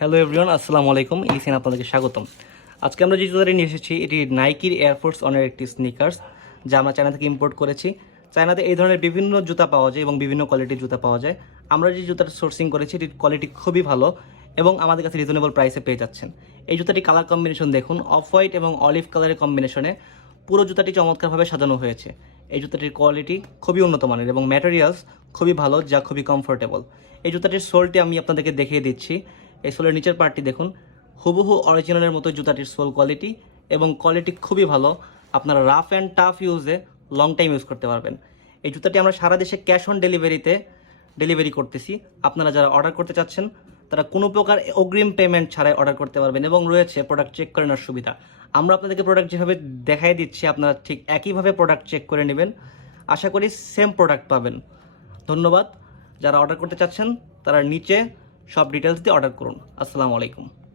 Hello everyone, আসসালামু আলাইকুম। ইসিন আপনাদেরকে স্বাগতম। আজকে আমরা যে জুতাটি নিয়ে এসেছি এটি নাইকির এয়ারফোর্স অনের একটি স্নিকার্স, যা আমরা চায়না থেকে ইম্পোর্ট করেছি। চায়নাতে এই ধরনের বিভিন্ন জুতা পাওয়া যায় এবং বিভিন্ন কোয়ালিটির জুতা পাওয়া যায়। আমরা যে জুতাটা সোর্সিং করেছি এটির কোয়ালিটি খুবই ভালো এবং আমাদের কাছে রিজনেবল প্রাইসে পেয়ে যাচ্ছেন। এই জুতাটি কালার কম্বিনেশন দেখুন, অফ হোয়াইট এবং অলিভ কালারের কম্বিনেশনে পুরো জুতাটি চমৎকারভাবে সাজানো হয়েছে। এই জুতাটির কোয়ালিটি খুবই উন্নত মানের এবং ম্যাটেরিয়ালস খুবই ভালো, যা খুবই কমফোর্টেবল। এই জুতাটির সোলটি আমি আপনাদেরকে দেখিয়ে দিচ্ছি। এই সোলের নিচের পার্টটি দেখুন, হুবহু অরিজিনালের মতো জুতাটির সোল কোয়ালিটি এবং কোয়ালিটি খুবই ভালো। আপনারা রাফ অ্যান্ড টাফ ইউজে লং টাইম ইউজ করতে পারবেন। এই জুতাটি আমরা সারা দেশে ক্যাশ অন ডেলিভারিতে ডেলিভারি করতেছি। আপনারা যারা অর্ডার করতে চাচ্ছেন তারা কোনো প্রকার অগ্রিম পেমেন্ট ছাড়াই অর্ডার করতে পারবেন এবং রয়েছে প্রোডাক্ট চেক করে নেওয়ার সুবিধা। আমরা আপনাদেরকে প্রোডাক্ট যেভাবে দেখাই দিচ্ছি আপনারা ঠিক একইভাবে প্রোডাক্ট চেক করে নেবেন। আশা করি সেম প্রোডাক্ট পাবেন। ধন্যবাদ। যারা অর্ডার করতে চাচ্ছেন তারা নিচে সব ডিটেলস দিয়ে অর্ডার করুন। আসসালামু আলাইকুম।